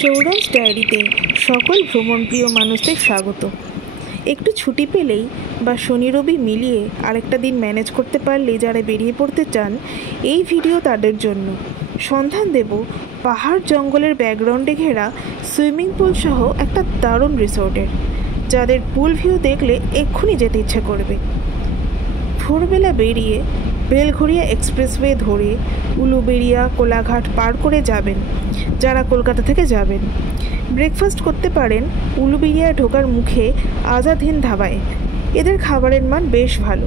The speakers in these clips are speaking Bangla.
সৌরভ ডায়েরিতে সকল ভ্রমণপ্রিয় মানুষদের স্বাগত। একটু ছুটি পেলেই বা শনি রবি মিলিয়ে আরেকটা দিন ম্যানেজ করতে পারলে যারা বেরিয়ে পড়তে চান, এই ভিডিও তাদের জন্য। সন্ধান দেব পাহাড় জঙ্গলের ব্যাকগ্রাউন্ডে ঘেরা সুইমিং পুল সহ একটা দারুণ রিসোর্টের, যাদের পুল ভিউ দেখলে এক্ষুনি যেতে ইচ্ছে করবে। ভোরবেলা বেরিয়ে বেলঘরিয়া এক্সপ্রেসওয়ে ধরে উলুবেড়িয়া কোলাঘাট পার করে যাবেন যারা কলকাতা থেকে যাবেন। ব্রেকফাস্ট করতে পারেন উলুবেড়িয়ায় ঢোকার মুখে আজাদ হিন্দ ধাবায়। এদের খাবারের মান বেশ ভালো।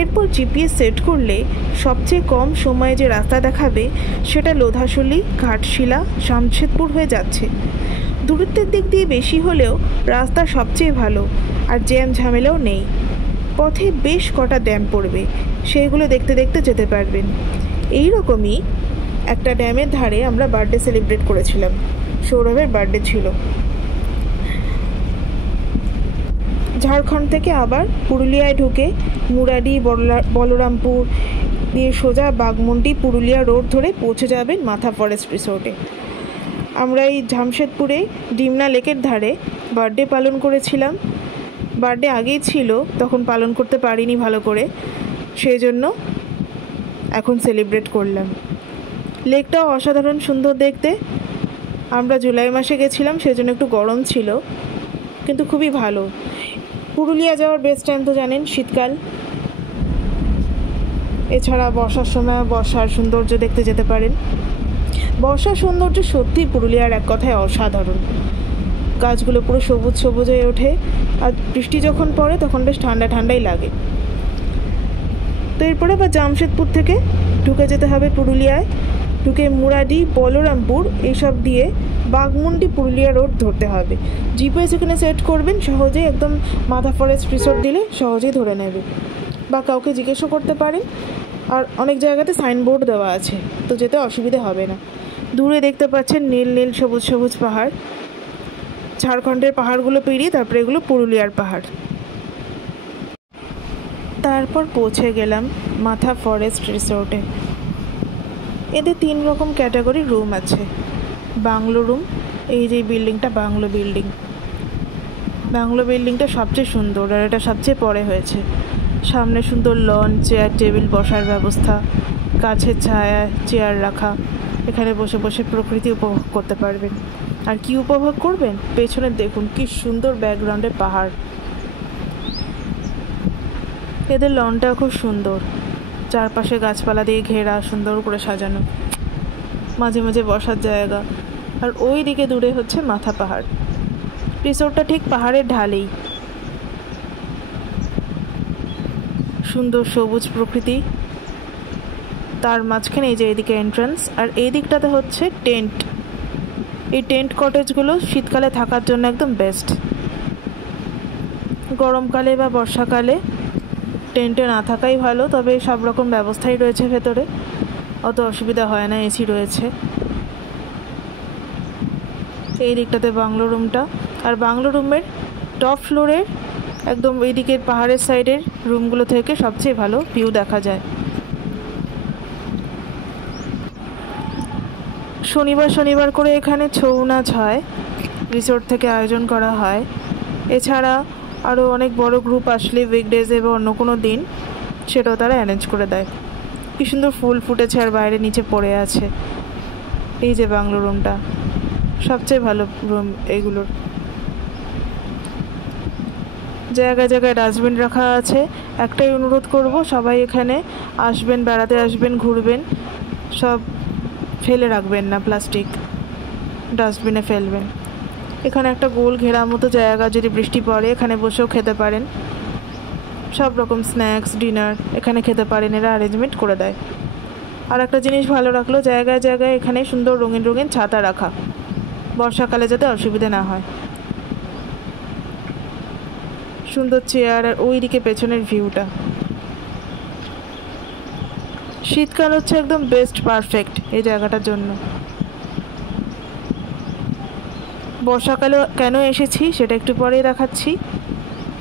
এরপর জিপিএস সেট করলে সবচেয়ে কম সময়ে যে রাস্তা দেখাবে সেটা লোধাশুলি, ঘাটশিলা, শামশেদপুর হয়ে যাচ্ছে। দূরত্বের দিক দিয়ে বেশি হলেও রাস্তা সবচেয়ে ভালো, আর জ্যাম ঝামেলাও নেই। পথে বেশ কটা ড্যাম পড়বে, সেইগুলো দেখতে দেখতে যেতে পারবেন। এই রকমই একটা ড্যামের ধারে আমরা বার্থডে সেলিব্রেট করেছিলাম। সৌরভের বার্থডে ছিল। ঝাড়খণ্ড থেকে আবার পুরুলিয়ায় ঢুকে মুরাডি, বলরামপুর দিয়ে সোজা বাঘমুন্ডি পুরুলিয়া রোড ধরে পৌঁছে যাবেন মাথা ফরেস্ট রিসোর্টে। আমরা এই জামশেদপুরে ডিমনা লেকের ধারে বার্থডে পালন করেছিলাম। বার্থডে আগেই ছিল, তখন পালন করতে পারিনি ভালো করে, সেই জন্য এখন সেলিব্রেট করলাম। লেকটাও অসাধারণ সুন্দর দেখতে। আমরা জুলাই মাসে গেছিলাম, সেজন্য একটু গরম ছিল, কিন্তু খুবই ভালো। পুরুলিয়া যাওয়ার বেস্ট টাইম তো জানেন, শীতকাল। এছাড়া বর্ষার সময় বর্ষার সৌন্দর্য দেখতে যেতে পারেন। বর্ষার সৌন্দর্য সত্যি পুরুলিয়ার এক কথায় অসাধারণ। গাছগুলো পুরো সবুজ সবুজ হয়ে ওঠে, আর বৃষ্টি যখন পড়ে তখন বেশ ঠান্ডা ঠান্ডাই লাগে। তো এরপরে আবার জামশেদপুর থেকে ঢুকে যেতে হবে পুরুলিয়ায়। ঢুকে মুরাডি, বলরামপুর এইসব দিয়ে বাঘমুন্ডি পুরুলিয়া রোড ধরতে হবে। জিপিএস এখানে সেট করবেন, সহজেই একদম মাথা ফরেস্ট রিসোর্ট দিলে সহজেই ধরে নেবে, বা কাউকে জিজ্ঞেসও করতে পারেন। আর অনেক জায়গাতে সাইনবোর্ড দেওয়া আছে, তো যেতে অসুবিধা হবে না। দূরে দেখতে পাচ্ছেন নীল নীল সবুজ সবুজ পাহাড়। ঝাড়খণ্ডের পাহাড়গুলো পেরিয়ে তারপরে এগুলো পুরুলিয়ার পাহাড়। তারপর পৌঁছে গেলাম মাথা ফরেস্ট রিসোর্টে। এদের 3 রকম ক্যাটাগরির রুম আছে। বাংলো রুম, এই যে বিল্ডিংটা বাংলো বিল্ডিং। বাংলো বিল্ডিংটা সবচেয়ে সুন্দর, আর এটা সবচেয়ে পরে হয়েছে। সামনে সুন্দর লন, চেয়ার টেবিল বসার ব্যবস্থা, গাছের ছায়ায় চেয়ার রাখা। এখানে বসে বসে প্রকৃতি উপভোগ করতে পারবেন। আর কি উপভোগ করবেন, পেছনে দেখুন কি সুন্দর ব্যাকগ্রাউন্ডে পাহাড়। এদের লনটাও খুব সুন্দর, চারপাশে গাছপালা দিয়ে ঘেরা, সুন্দর করে সাজানো, মাঝে মাঝে বসার জায়গা। আর ওই দিকে দূরে হচ্ছে মাথা পাহাড়। রিসোর্টটা ঠিক পাহাড়ের ঢালেই। সুন্দর সবুজ প্রকৃতি, তার মাঝখানে এই যে এদিকে এন্ট্রান্স, আর এই দিকটাতে হচ্ছে টেন্ট। এই টেন্ট কটেজগুলো শীতকালে থাকার জন্য একদম বেস্ট। গরমকালে বা বর্ষাকালে টেন্টে না থাকাই ভালো, তবে সব রকম ব্যবস্থাই রয়েছে ভেতরে, অত অসুবিধা হয় না, এসি রয়েছে। এই দিকটাতে বাংলো রুমটা, আর বাংলো রুমের টপ ফ্লোরের একদম এই দিকের পাহাড়ের সাইডের রুমগুলো থেকে সবচেয়ে ভালো ভিউ দেখা যায়। শনিবার শনিবার করে এখানে ছৌ নাচ হয়, রিসোর্ট থেকে আয়োজন করা হয়। এছাড়া আরও অনেক বড় গ্রুপ আসলে উইকডেজে বা অন্য কোনো দিন সেটাও তারা অ্যারেঞ্জ করে দেয়। কি সুন্দর ফুল ফুটেছে আর বাইরে নিচে পড়ে আছে। এই যে বাংলো রুমটা সবচেয়ে ভালো রুম এইগুলোর। জায়গায় জায়গায় ডাস্টবিন রাখা আছে। একটাই অনুরোধ করব, সবাই এখানে আসবেন, বেড়াতে আসবেন, ঘুরবেন, সব ফেলে রাখবেন না, প্লাস্টিক ডাস্টবিনে ফেলবেন। এখানে একটা গোল ঘেরা মতো জায়গা, যদি বৃষ্টি পড়ে এখানে বসেও খেতে পারেন। সব রকম স্ন্যাক্স, ডিনার এখানে খেতে পারেন, এরা অ্যারেঞ্জমেন্ট করে দেয়। আর একটা জিনিস ভালো রাখলো, জায়গায় জায়গায় এখানে সুন্দর রঙিন রঙিন ছাতা রাখা, বর্ষাকালে যাতে অসুবিধা না হয়। সুন্দর চেয়ার, আর ওই দিকে পেছনের ভিউটা। শীতকাল হচ্ছে একদম বেস্ট, পারফেক্ট এই জায়গাটার জন্য। বর্ষাকালে কেন এসেছি সেটা একটু পরেই দেখাচ্ছি।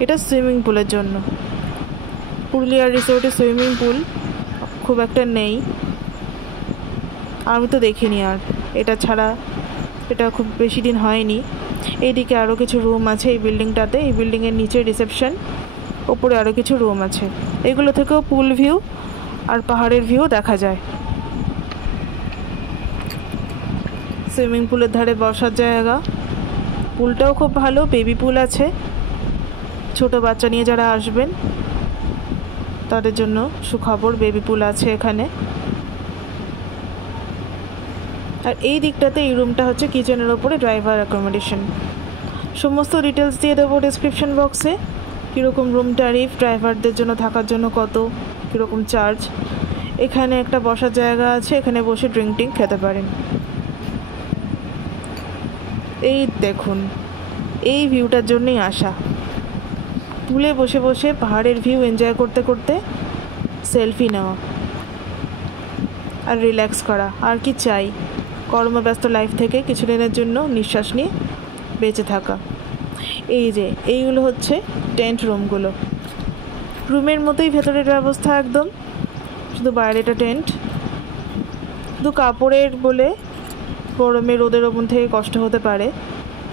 এটা সুইমিং পুলের জন্য। পুরুলিয়ার রিসোর্টে সুইমিং পুল খুব একটা নেই, আমি তো দেখিনি। আর এটা ছাড়া এটা খুব বেশি দিন হয়নি। এইদিকে আরও কিছু রুম আছে এই বিল্ডিংটাতে। এই বিল্ডিংয়ের নিচে রিসেপশন, ওপরে আরও কিছু রুম আছে। এগুলো থেকেও পুল ভিউ আর পাহাড়ের ভিউ দেখা যায়। সুইমিং পুলের ধারে বসার জায়গা, পুলটাও খুব ভালো, বেবি পুল আছে। ছোট বাচ্চা নিয়ে যারা আসবেন তাদের জন্য সুখবর, বেবি পুল আছে এখানে। আর এই দিকটাতে এই রুমটা হচ্ছে কিচেনের ওপরে ড্রাইভার অ্যাকোমোডেশন। সমস্ত ডিটেলস দিয়ে দেবো ডিসক্রিপশন বক্সে। কীরকম রুম ট্যারিফ, ড্রাইভারদের জন্য থাকার জন্য কত, কীরকম চার্জ। এখানে একটা বসার জায়গা আছে, এখানে বসে ড্রিঙ্ক খেতে পারেন। এই দেখুন, এই ভিউটার জন্যই আসা। পুলে বসে বসে পাহাড়ের ভিউ এনজয় করতে করতে সেলফি নেওয়া আর রিল্যাক্স করা, আর কি চাই। কর্মব্যস্ত লাইফ থেকে কিছুদিনের জন্য নিঃশ্বাস নিয়ে বেঁচে থাকা। এই যে এইগুলো হচ্ছে টেন্ট রুমগুলো। রুমের মতোই ভেতরের ব্যবস্থা একদম, শুধু বাইরেটা টেন্ট। শুধু কাপড়ের বলে গরমে রোদের ওপর থেকে কষ্ট হতে পারে।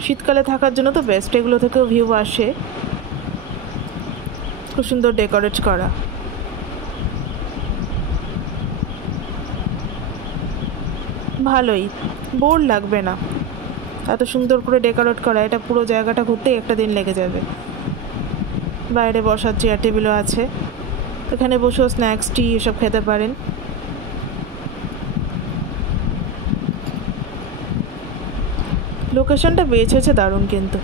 শীতকালে থাকার জন্য তো বেস্ট। এগুলো থেকেও ভিউ আসে, খুব সুন্দর ডেকোরেট করা। ভালোই, বোর লাগবে না, এত সুন্দর করে ডেকোরেট করা। এটা পুরো জায়গাটা ঘুরতেই একটা দিন লেগে যাবে। বাইরে বসার চেয়ার টেবিলও আছে, এখানে বসেও স্ন্যাক্স, টি এসব খেতে পারেন। লোকেশনটা বেছেছে দারুণ কিন্তু।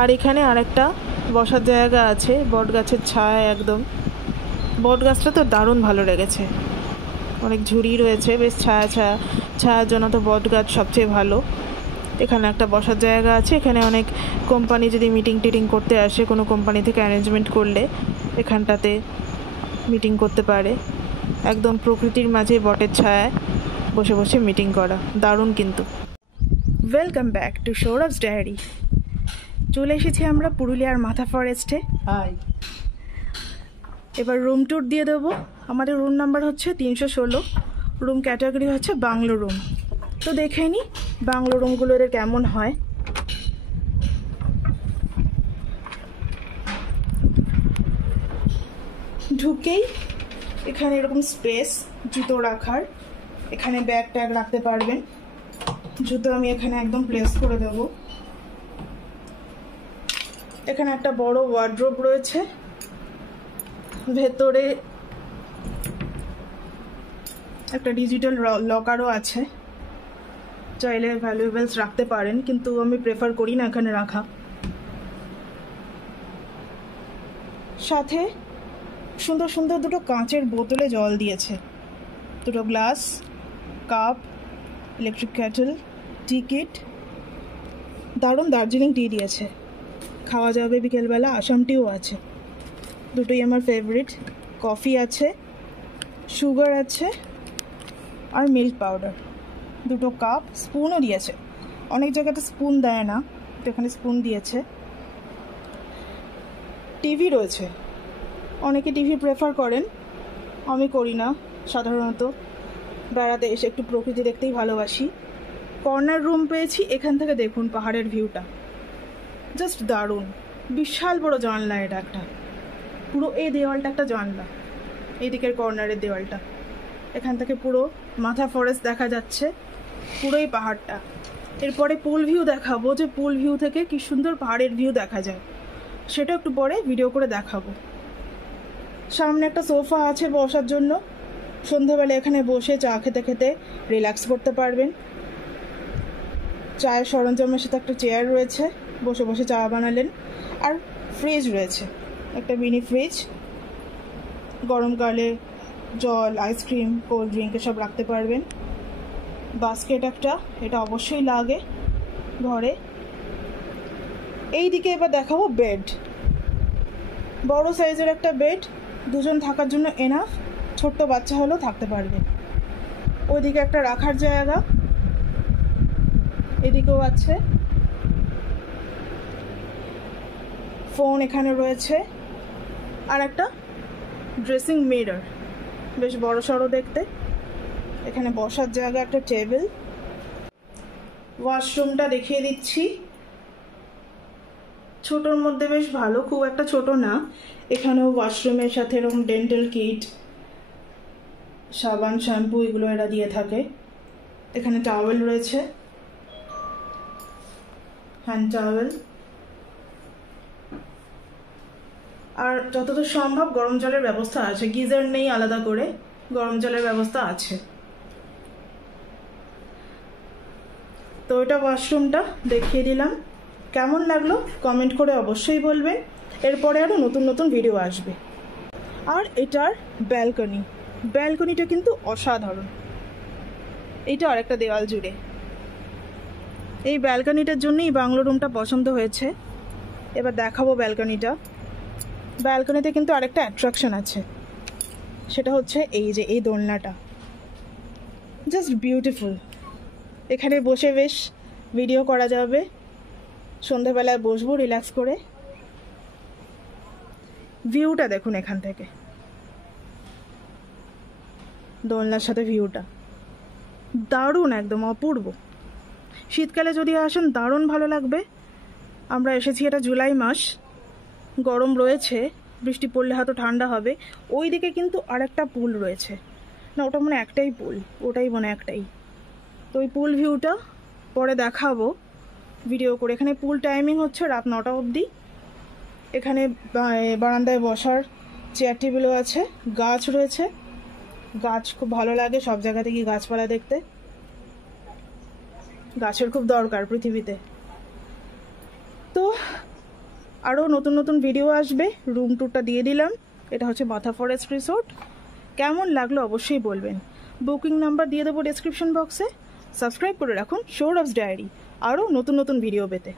আর এখানে আরেকটা বসার জায়গা আছে, বট গাছের ছায়া একদম। বট গাছটা তো দারুণ ভালো লেগেছে, অনেক ঝুড়ি রয়েছে, বেশ ছায়ার জন্য তো বট গাছ সবচেয়ে ভালো। এখানে একটা বসার জায়গা আছে। এখানে অনেক কোম্পানি যদি মিটিং টিটিং করতে আসে, কোনো কোম্পানি থেকে অ্যারেঞ্জমেন্ট করলে এখানটাতে মিটিং করতে পারে। একদম প্রকৃতির মাঝে বটের ছায়ায় বসে বসে মিটিং করা, দারুণ কিন্তু। Welcome back to Sourav's diary. চলে এসেছি আমরা পুরুলিয়ার মাথা ফরেস্টে। এবার রুম ট্যুর দিয়ে দেবো। আমাদের রুম নাম্বার হচ্ছে 316, রুম ক্যাটাগরি হচ্ছে বাংলো রুম। তো দেখে নিই বাংলো রুমগুলো এদের কেমন হয়। ঢুকেই এখানে এরকম স্পেস জুতো রাখার, এখানে ব্যাগ ট্যাগ রাখতে পারবেন। জুতো আমি এখানে একদম প্লেস করে দেব। এখানে একটা বড় ওয়ার্ড্রোব রয়েছে, ভেতরে একটা ডিজিটাল লকারও আছে, চাইলে ভ্যালুয়েবলস রাখতে পারেন, কিন্তু আমি প্রেফার করি না এখানে রাখা। সাথে সুন্দর সুন্দর দুটো কাঁচের বোতলে জল দিয়েছে, দুটো গ্লাস, কাপ, ইলেকট্রিক ক্যাটেল, টি কিট। দারুণ দার্জিলিং টি দিয়েছে, খাওয়া যাবে বিকেলবেলা। আসাম টিও আছে, দুটোই আমার ফেভারিট। কফি আছে, সুগার আছে, আর মিল্ক পাউডার। দুটো কাপ, স্পুনও দিয়েছে। অনেক জায়গাতে স্পুন দেয় না, তো এখানে স্পুন দিয়েছে। টিভি রয়েছে, অনেকে টিভি প্রেফার করেন, আমি করি না। সাধারণত বেড়াতে এসে একটু প্রকৃতি দেখতেই ভালোবাসি। কর্নার রুম পেয়েছি, এখান থেকে দেখুন পাহাড়ের ভিউটা, জাস্ট দারুণ। বিশাল বড় জানলা, এটা একটা পুরো, এই দেওয়ালটা একটা জানলা, এই দিকের কর্নারের দেওয়ালটা। এখান থেকে পুরো মাথা ফরেস্ট দেখা যাচ্ছে, পুরোই পাহাড়টা। এরপরে পুল ভিউ দেখাবো, যে পুল ভিউ থেকে কি সুন্দর পাহাড়ের ভিউ দেখা যায়, সেটা একটু পরে ভিডিও করে দেখাবো। সামনে একটা সোফা আছে বসার জন্য, সন্ধ্যাবেলা এখানে বসে চা খেতে খেতে রিল্যাক্স করতে পারবেন। চায়ের সরঞ্জামের সাথে একটা চেয়ার রয়েছে, বসে বসে চা বানালেন। আর ফ্রিজ রয়েছে, একটা মিনি ফ্রিজ, গরমকালে জল, আইসক্রিম, কোল্ড ড্রিঙ্ক এসব রাখতে পারবেন। বাস্কেট একটা, এটা অবশ্যই লাগে ঘরে। এই দিকে এবার দেখাবো বেড, বড় সাইজের একটা বেড, দুজন থাকার জন্য এনাফ, ছোট্ট বাচ্চা হলেও থাকতে পারবে। ওইদিকে একটা রাখার জায়গা, এদিকেও আছে। ফোন এখানে রয়েছে, আর একটা ড্রেসিং মিরর, বেশ বড় সড়ো দেখতে। এখানে বসার জায়গা, একটা টেবিল। ওয়াশরুমটা দেখিয়ে দিচ্ছি। ছোটোর মধ্যে বেশ ভালো, খুব একটা ছোট না। এখানেও ওয়াশরুমের সাথে এরকম ডেন্টাল কিট, সাবান, শ্যাম্পু এগুলো এরা দিয়ে থাকে। এখানে টাওয়েল রয়েছে, হ্যান্ড টাওয়েল। আর যতদূর সম্ভব গরম জলের ব্যবস্থা আছে, গিজার নেই আলাদা করে, গরম জলের ব্যবস্থা আছে। তো এটা ওয়াশরুমটা দেখিয়ে দিলাম। কেমন লাগলো কমেন্ট করে অবশ্যই বলবেন। এরপরে আরও নতুন নতুন ভিডিও আসবে। আর এটার ব্যালকনিটা কিন্তু অসাধারণ। এইটা আরেকটা দেওয়াল জুড়ে। এই ব্যালকনিটার জন্যই বাংলো রুমটা পছন্দ হয়েছে। এবার দেখাবো ব্যালকনিটা। ব্যালকনিতে কিন্তু আরেকটা অ্যাট্রাকশন আছে, সেটা হচ্ছে এই যে এই দোলনাটা, জাস্ট বিউটিফুল। এখানে বসে বেশ ভিডিও করা যাবে। সন্ধেবেলায় বসবো রিল্যাক্স করে। ভিউটা দেখুন এখান থেকে, দোলনার সাথে ভিউটা দারুণ, একদম অপূর্ব। শীতকালে যদি আসেন দারুণ ভালো লাগবে। আমরা এসেছি, এটা জুলাই মাস, গরম রয়েছে, বৃষ্টি পড়লে হয়তো ঠান্ডা হবে। ওই দিকে কিন্তু আরেকটা পুল রয়েছে, না ওটা মনে একটাই পুল, ওটাই মনে একটাই। তো ওই পুল ভিউটা পরে দেখাবো ভিডিও করে। এখানে পুল টাইমিং হচ্ছে রাত 9টা অবধি। এখানে বারান্দায় বসার চেয়ার টেবিলও আছে, গাছ রয়েছে। গাছ খুব ভালো লাগে সব জায়গা থেকে গাছপালা দেখতে। গাছের খুব দরকার পৃথিবীতে। তো আরও নতুন নতুন ভিডিও আসবে। রুম ট্যুরটা দিয়ে দিলাম। এটা হচ্ছে মাথা ফরেস্ট রিসোর্ট। কেমন লাগলো অবশ্যই বলবেন। বুকিং নাম্বার দিয়ে দেবো ডেসক্রিপশন বক্সে। সাবস্ক্রাইব করে রাখুন সৌরভস ডায়েরি আরও নতুন নতুন ভিডিও পেতে।